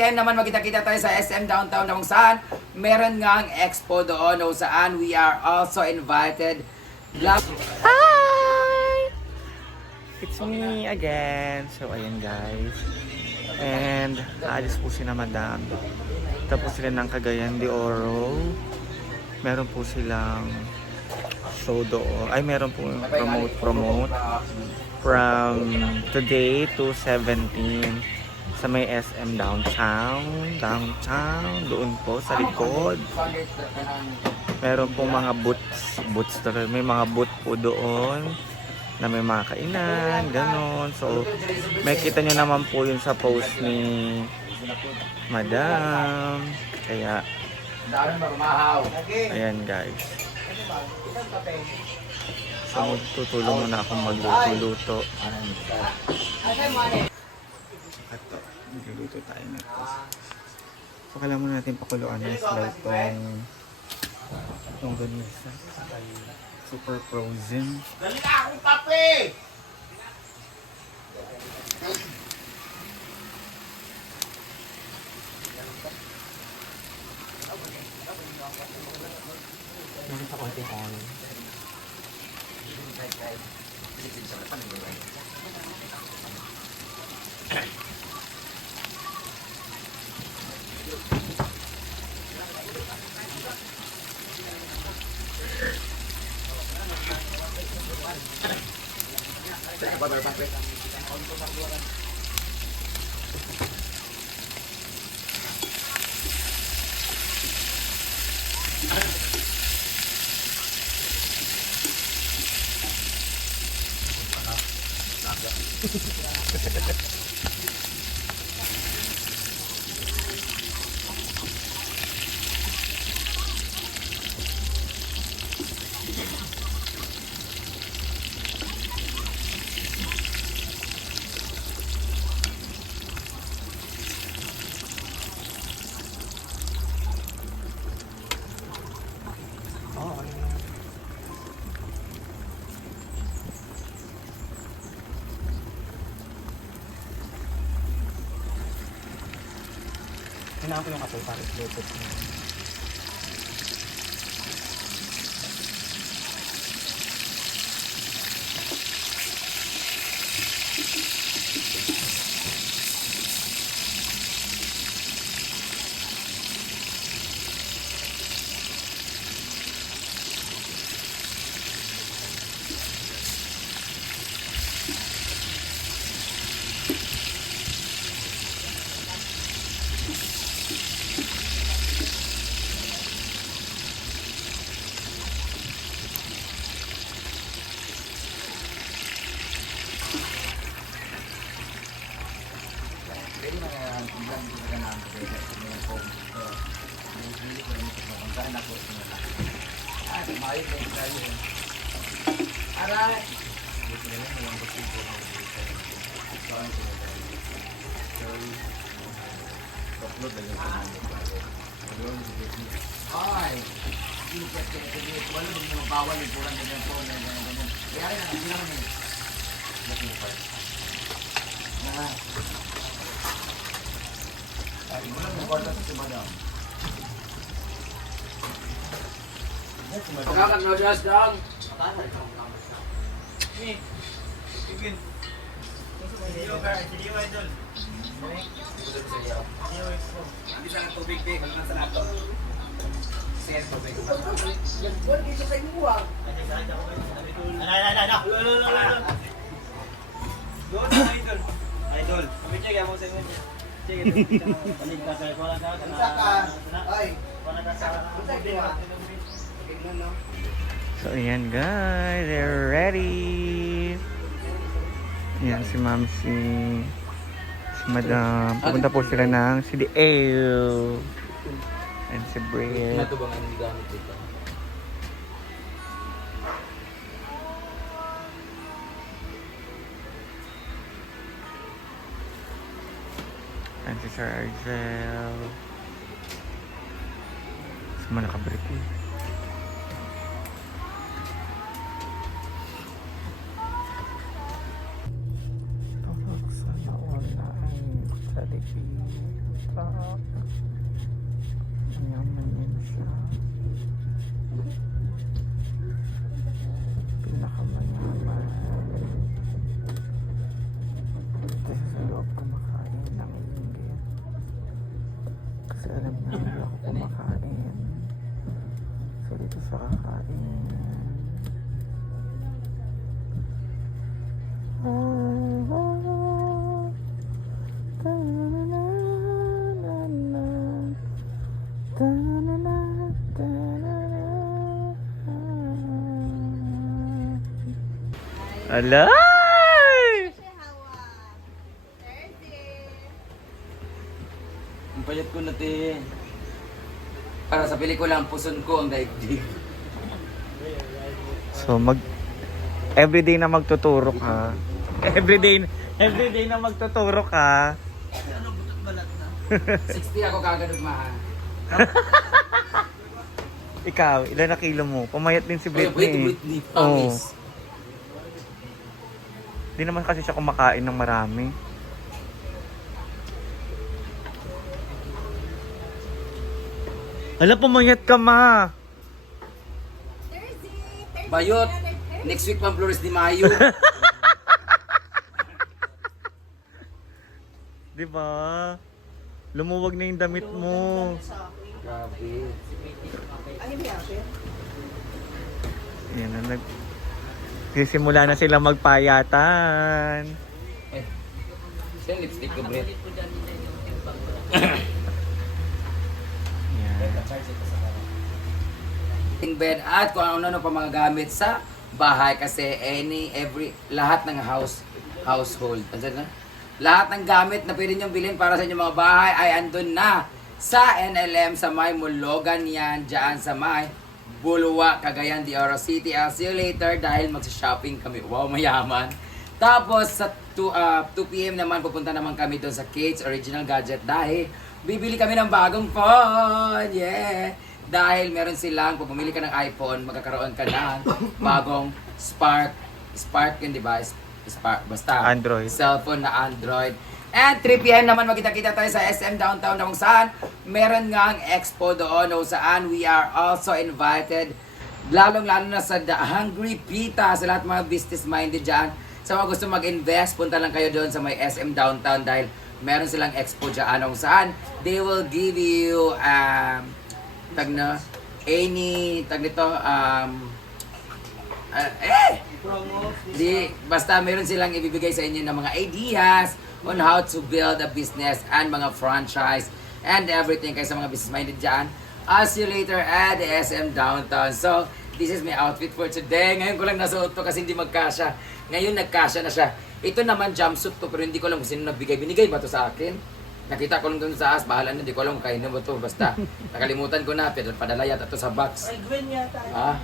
SM naman magkita-kita tayo sa SM Downtown na kung saan meron nga ang expo doon kung saan we are also invited. Hi! It's me again. So, ayan guys. And, aalis po si na Madam. Tapos sila ng Cagayan de Oro. Meron po silang show doon. Ay, meron po promote from today to 17 sa may SM downtown, doon po sa likod. Meron pong mga booths talaga. May mga booth po doon na may mga kainan, ganon. So, may kita nyo naman po yun sa post ni Madam. Kaya, ayan guys. So, tutulong muna akong magluto-luto. Ito, magluluto tayo nito. So, kailangan muna natin pakuluan ng slide itong ganisa. Super frozen. Dali na akong kape! Meron sa konting oil. Hinaan ko yung apoy para i-bluetooth mo. Ay, wala bang mga bawal yung kurang ganyan po, ganyan. Kaya na, hindi naman yun. Ay, wala bang kwarta sa si Madam. Pagkakan-noodles dong. Chicken. Hindi idol. Hindi sa tubig din, kung nasa nato. Siya tubig. Nagbuwan dito sa inyo ah. Doon na idol. Idol. Kami check mo sa inyo. Check. Balik ka sa wala ka. Ay. Wala ka sa. So, ayan guys. They're ready. Ayan si Ma'am si Madam. Pupunta po sila ng CDL. And si Brett. Ito bang ang gamit dito? And si Sir Argel. Sama nakabrick eh. Sana wala ang sa Kasi alam na hindi ako kumakain. So dito siya kakain. Alay! Ang payat ko na te. Para sa pelikula, ang puson ko ang daigdig. So everyday na magtuturok ha. Everyday na magtuturok ha. 60 ako kagad ugmahan. Ikaw, ilan na kilo mo? Pumayat din si Wait, Britney. Britney, promise. Di naman kasi siya kumakain ng marami. Hala, pumayat ka ma. Bayot, next week pang Flores de Mayo. Di ba? Lumuwag na yung damit mo. Grabe. Yan na sisimula na sila magpayatan. Eh, siya yung lipstick ko, Brit. Yan. King bed at kung ano-ano pa mga gamit sa bahay kasi lahat ng household. Andiyan na? Lahat ng gamit na pwede niyong bilhin para sa inyong mga bahay ay andun na sa NLM sa may Mologan yan, dyan sa may Bulwa, Cagayan de Oro City. I'll see you later dahil magsa-shopping kami. Wow, mayaman. Tapos sa 2 p.m. naman pupunta naman kami doon sa Kate's Original Gadget dahil bibili kami ng bagong phone. Yeah! Dahil meron silang, pag bumili ka ng iPhone, magkakaroon ka ng bagong Spark yun, di ba? Spark, basta. Android. Cellphone na Android. And 3 p.m. naman magkita-kita tayo sa SM Downtown na kung saan meron nga ang expo doon kung saan we are also invited. Lalong-lalo na sa The Hungry Pita sa lahat mga business-minded dyan. Sa mga gusto mag-invest, punta lang kayo doon sa may SM Downtown dahil meron silang expo dyan kung saan they will give you basta meron silang ibibigay sa inyo ng mga ideas on how to build a business and mga franchise and everything kayo sa mga business-minded dyan. I'll see you later at the SM Downtown. So, this is my outfit for today. Ngayon ko lang nasuot to kasi hindi magkasya. Ngayon nagkasya na siya. Ito naman jumpsuit to pero hindi ko alam kung sino nagbigay. Binigay ba to sa akin? Nakita ko lang doon sa as, bahala na, hindi ko alam kung kainin ba to. Basta, nakalimutan ko na, padala yata to sa box. Ay, Gwen yata. Ah,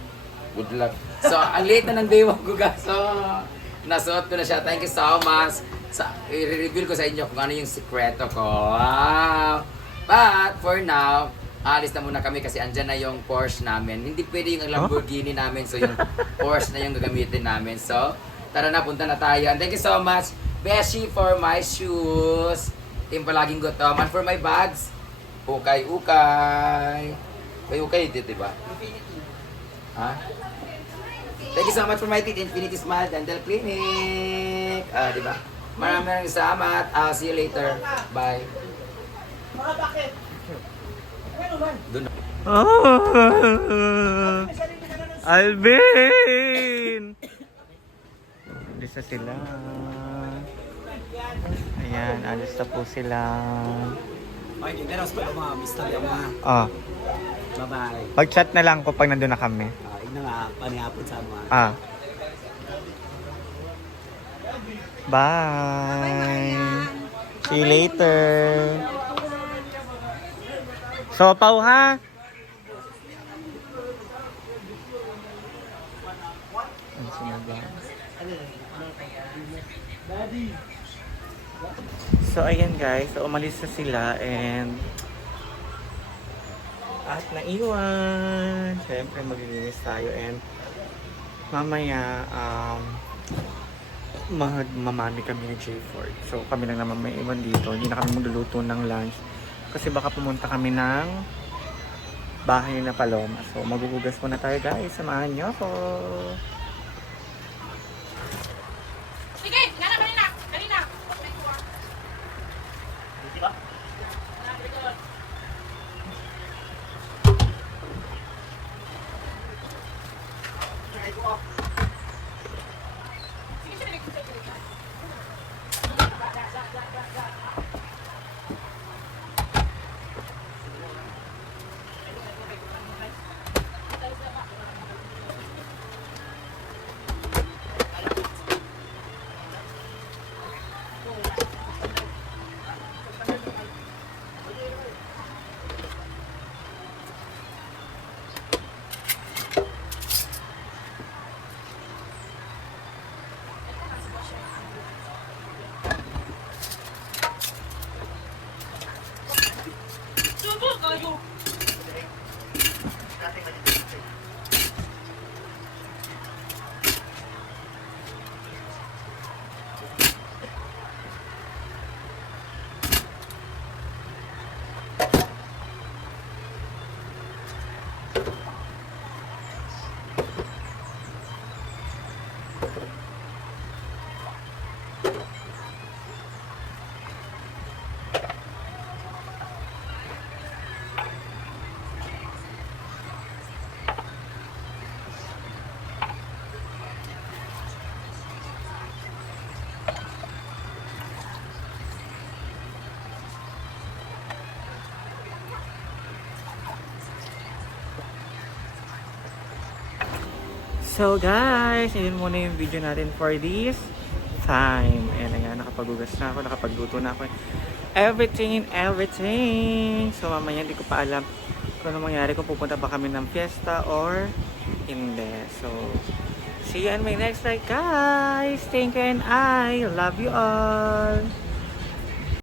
good luck. So, ang late na ng day ko guys. So, nasuot ko na siya. Thank you so much. I-reveal ko sa inyo kung ano yung sikreto ko. Wow! But, for now, alis na muna kami kasi andyan na yung Porsche namin. Hindi pwede yung Lamborghini namin. So, yung Porsche na yung gagamitin namin. So, tara na, punta na tayo. And thank you so much, Beshi, for my shoes. Team palaging gutom. And for my bags, ukay. Ukay, diba? Ha? Thank you so much for my teeth. Infinity Smile Dental Clinic. Diba? Maraming salamat. I'll see you later. Bye. Bakit? Ano man? Doon. Alvin! Alis na sila. Ayan, alis na po sila. Okay, dineros ko yung mga mistag yung mga. Bye-bye. Mag-chat na lang ko pag nandun na kami. Ina nga, panihapon sa mga. Bye! See you later! Sopaw ha! Ang sinabi. So ayan guys, so umalis na sila and at naiwan. Siyempre maglilinis tayo and mamaya mamami kami ni J4. So kami lang naman may iwan dito. Hindi na kami magluluto ng lunch kasi baka pumunta kami ng bahay na Paloma. So maghuhugas muna tayo guys. Samahan niyo ako. Sige, nga na kanina. So guys, yun muna yung video natin for this time. Ayan na nga, nakapaghugas na ako, nakapagluto na ako. Everything. So mamaya hindi ko pa alam kung ano mangyari, kung pupunta ba kami ng fiesta or hindi. So, see you on my next vlog guys. Thank you and I love you all.